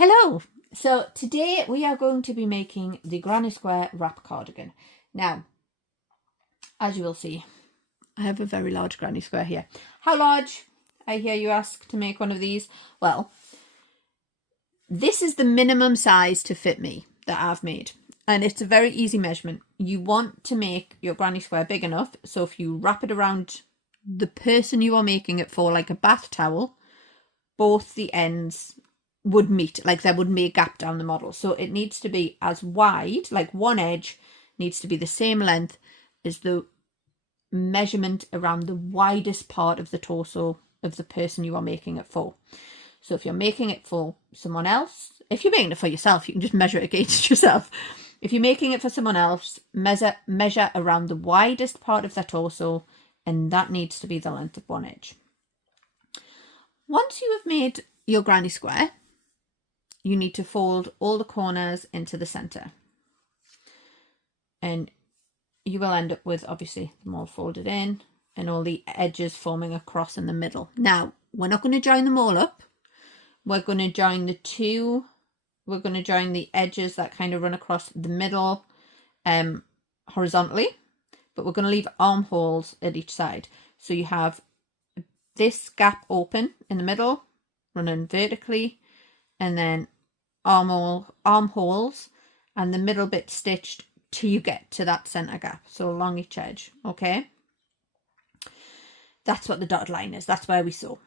Hello! So today we are going to be making the granny square wrap cardigan. Now, as you will see, I have a very large granny square here. How large, I hear you ask, to make one of these? Well, this is the minimum size to fit me that I've made. And it's a very easy measurement. You want to make your granny square big enough so if you wrap it around the person you are making it for, like a bath towel, both the ends would meet, like there would be a gap down the model. So it needs to be as wide, like one edge needs to be the same length as the measurement around the widest part of the torso of the person you are making it for. So if you're making it for someone else, if you're making it for yourself, you can just measure it against yourself. If you're making it for someone else, measure around the widest part of their torso, and that needs to be the length of one edge. Once you have made your granny square, you need to fold all the corners into the center, and you will end up with obviously them all folded in and all the edges forming a cross in the middle. Now, we're not going to join them all up. We're going to join we're going to join the edges that kind of run across the middle horizontally, but we're going to leave armholes at each side. So you have this gap open in the middle, running vertically, and then armholes and the middle bit stitched till you get to that center gap, so along each edge. Okay, that's what the dotted line is. That's where we sew.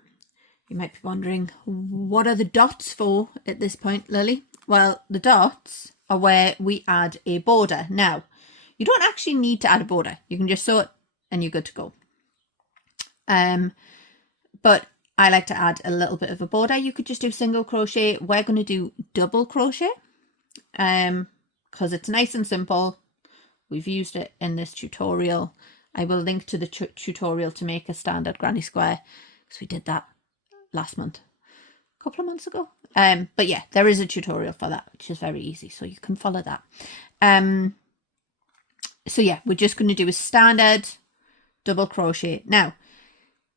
You might be wondering, what are the dots for at this point, Lily? Well, the dots are where we add a border. Now, you don't actually need to add a border. You can just sew it and you're good to go. But I like to add a little bit of a border. You could just do single crochet. We're going to do double crochet because it's nice and simple. We've used it in this tutorial. I will link to the tutorial to make a standard granny square because we did that last month, a couple of months ago. But yeah, there is a tutorial for that, which is very easy, so you can follow that. So yeah, we're just going to do a standard double crochet. Now,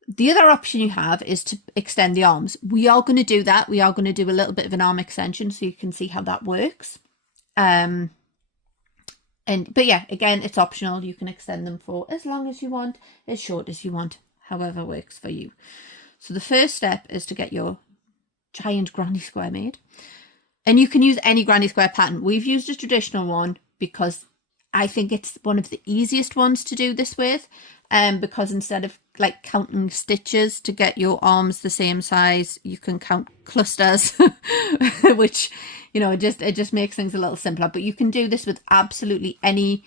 the other option you have is to extend the arms. We are going to do that. We are going to do a little bit of an arm extension so you can see how that works. But yeah, again, it's optional. You can extend them for as long as you want, as short as you want, however works for you. So the first step is to get your giant granny square made. And you can use any granny square pattern. We've used a traditional one because I think it's one of the easiest ones to do this with. Because instead of like counting stitches to get your arms the same size, you can count clusters, which, you know, it just makes things a little simpler. But you can do this with absolutely any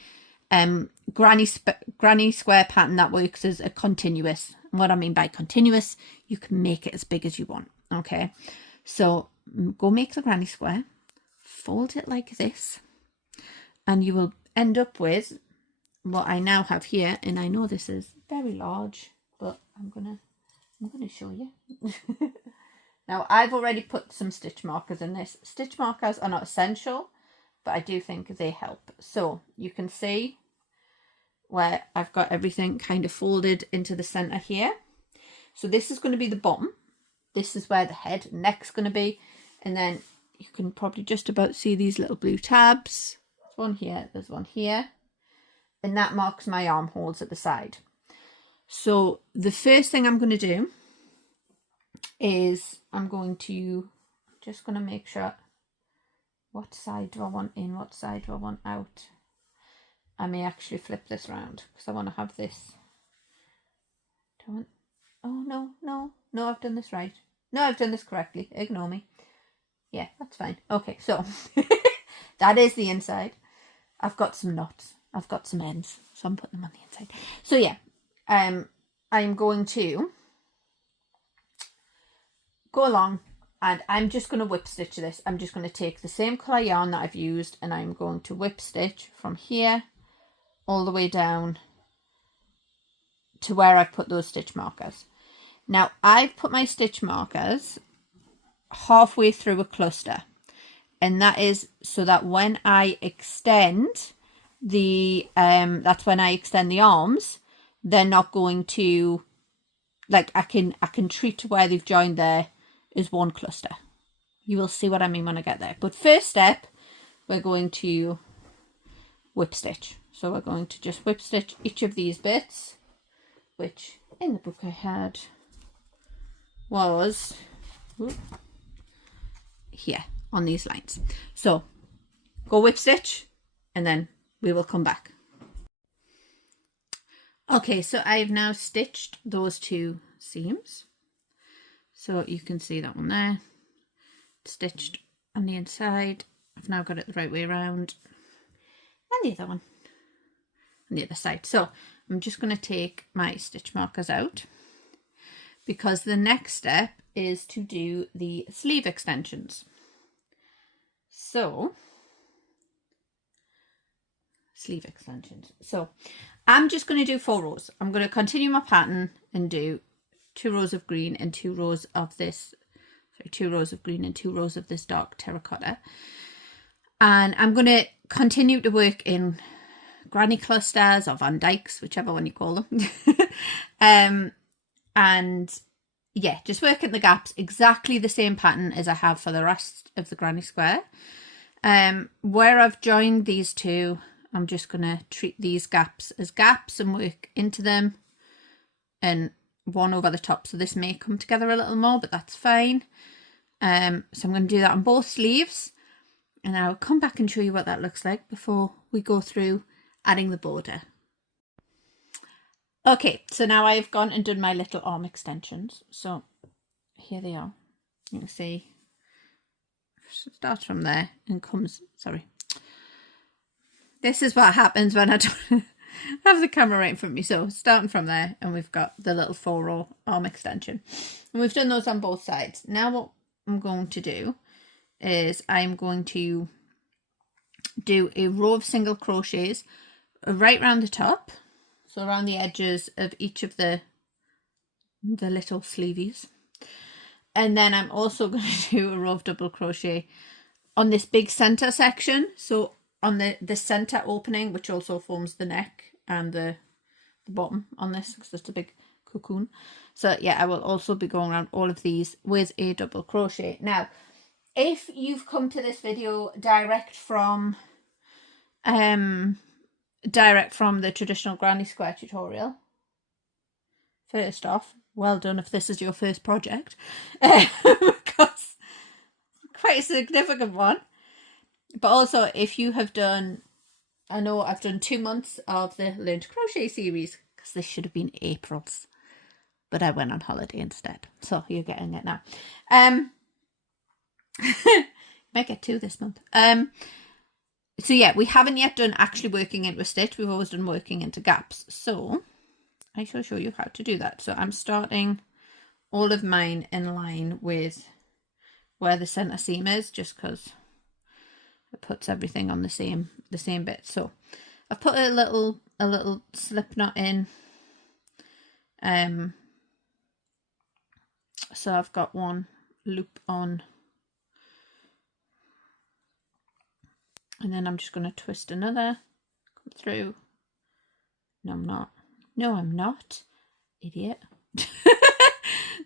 granny square pattern that works as a continuous. And what I mean by continuous, you can make it as big as you want. Okay, so go make the granny square, fold it like this, and you will end up with what I now have here. And I know this is very large, but I'm gonna show you. Now, I've already put some stitch markers in this. Stitch markers are not essential, but I do think they help. So you can see where I've got everything kind of folded into the center here. So this is going to be the bottom. This is where the head and neck's going to be. And then you can probably just about see these little blue tabs. There's one here, there's one here. And that marks my armholes at the side. So the first thing I'm going to do is just going to make sure, what side do I want in, what side do I want out. I may actually flip this round because I want to have this. Oh, no, I've done this right. No, I've done this correctly. Ignore me. Yeah, that's fine. Okay, so that is the inside. I've got some knots. I've got some ends, so I'm putting them on the inside. So yeah, I'm going to go along and I'm just going to whip stitch this. I'm just going to take the same colour yarn that I've used and I'm going to whip stitch from here all the way down to where I've put those stitch markers. Now, I've put my stitch markers halfway through a cluster, and that is so that when I extend that's when I extend the arms, they're not going to, like, I can treat where they've joined there as one cluster. You will see what I mean when I get there. But first step, we're going to whip stitch. So we're going to just whip stitch each of these bits, which in the book I had was here on these lines. So go whip stitch and then we will come back. Okay, so I've now stitched those two seams. So you can see that one there, stitched on the inside. I've now got it the right way around, and the other one on the other side. So I'm just going to take my stitch markers out, because the next step is to do the sleeve extensions. So sleeve extensions. So I'm just going to do 4 rows. I'm going to continue my pattern and do 2 rows of green and 2 rows of this, 2 rows of green and 2 rows of this dark terracotta. And I'm going to continue to work in granny clusters or Van Dykes, whichever one you call them. And yeah, just work in the gaps, exactly the same pattern as I have for the rest of the granny square. Where I've joined these two, I'm just going to treat these gaps as gaps and work into them and one over the top. So this may come together a little more, but that's fine. So I'm going to do that on both sleeves, and I'll come back and show you what that looks like before we go through adding the border. Okay, so now I've gone and done my little arm extensions. So here they are. You can see, starts from there and comes, sorry. This is what happens when I don't have the camera right in front of me. So starting from there, and we've got the little 4-row arm extension. And we've done those on both sides. Now what I'm going to do is I'm going to do a row of single crochets right around the top. So around the edges of each of the little sleeves. And then I'm also going to do a row of double crochet on this big center section. So on the center opening, which also forms the neck and the bottom on this, because it's a big cocoon. So yeah, I will also be going around all of these with a double crochet. Now, if you've come to this video direct from the traditional granny square tutorial, first off, well done if this is your first project, because quite a significant one. But also, if you have done, I know I've done 2 months of the Learn to Crochet series, because this should have been April's, but I went on holiday instead. So you're getting it now. Might get 2 this month. So yeah, we haven't yet done actually working into a stitch. We've always done working into gaps. So I shall show you how to do that. So I'm starting all of mine in line with where the center seam is, just because it puts everything on the same bit. So I've put a little slip knot in. So I've got one loop on, and then I'm just going to twist another, come through. No, I'm not. No, I'm not, idiot.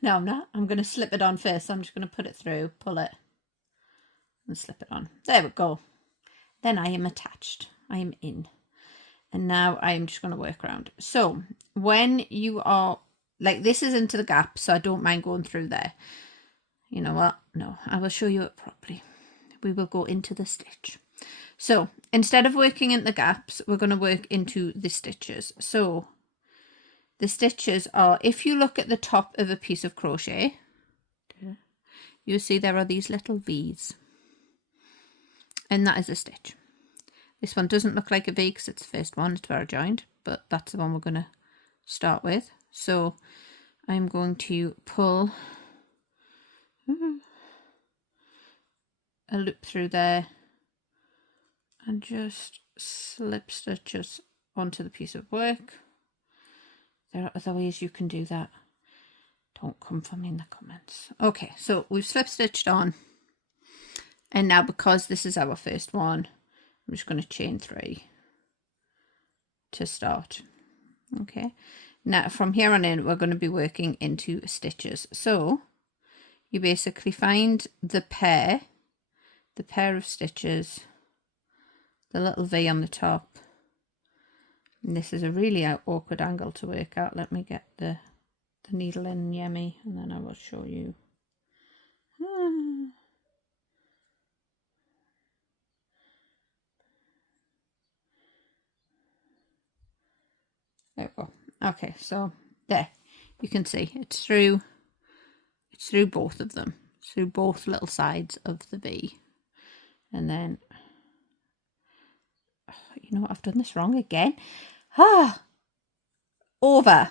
No, I'm not. I'm going to slip it on first. So I'm just going to put it through, pull it, and slip it on. There we go. Then I am attached. I am in. And now I am just going to work around. So when you are, like, this is into the gap, so I don't mind going through there. You know what? No, I will show you it properly. We will go into the stitch. So instead of working in the gaps, we're going to work into the stitches. So the stitches are, if you look at the top of a piece of crochet, you'll see there are these little V's. And that is a stitch. This one doesn't look like a V because it's the first one, it's where I joined, but that's the one we're going to start with. So I'm going to pull a loop through there and just slip stitches onto the piece of work. There are other ways you can do that. Don't come for me in the comments. Okay, so we've slip stitched on. And now, because this is our first one, I'm just going to chain 3 to start. Okay, now from here on in, we're going to be working into stitches. So you basically find the pair of stitches, the little V on the top, and this is a really awkward angle to work out. Let me get the needle in Yummy, and then I will show you. There we go. Okay, so there you can see it's through both of them, through both little sides of the V. And then, you know what, I've done this wrong again. Over,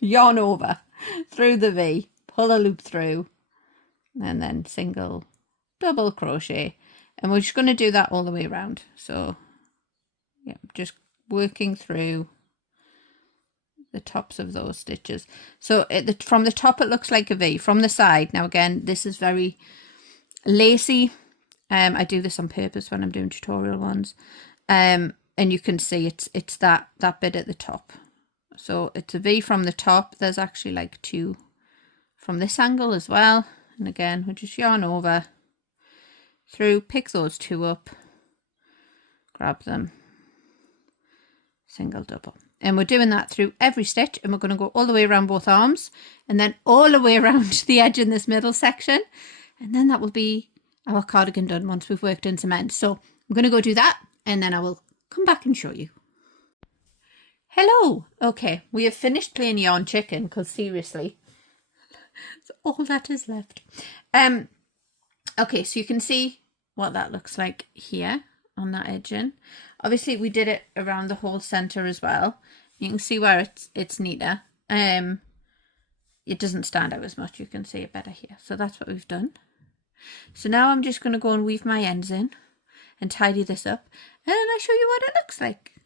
yarn over, through the V, pull a loop through, and then single, double crochet. And we're just going to do that all the way around. So yeah, just working through the tops of those stitches. So from the top it looks like a V. From the side, now again, this is very lacy. I do this on purpose when I'm doing tutorial ones. And you can see it's that bit at the top. So it's a V from the top. There's actually like 2 from this angle as well. And again, we'll just yarn over through, pick those 2 up, grab them, single, double. And we're doing that through every stitch, and we're going to go all the way around both arms and then all the way around the edge in this middle section. And then that will be our cardigan done once we've worked in some ends. So I'm going to go do that, and then I will come back and show you. Hello. Okay, we have finished playing yarn chicken, because seriously, that's all that is left. Okay, so you can see what that looks like here on that edging. Obviously we did it around the whole center as well. You can see where it's neater. It doesn't stand out as much. You can see it better here. So that's what we've done. So now I'm just going to go and weave my ends in and tidy this up, and then I'll show you what it looks like.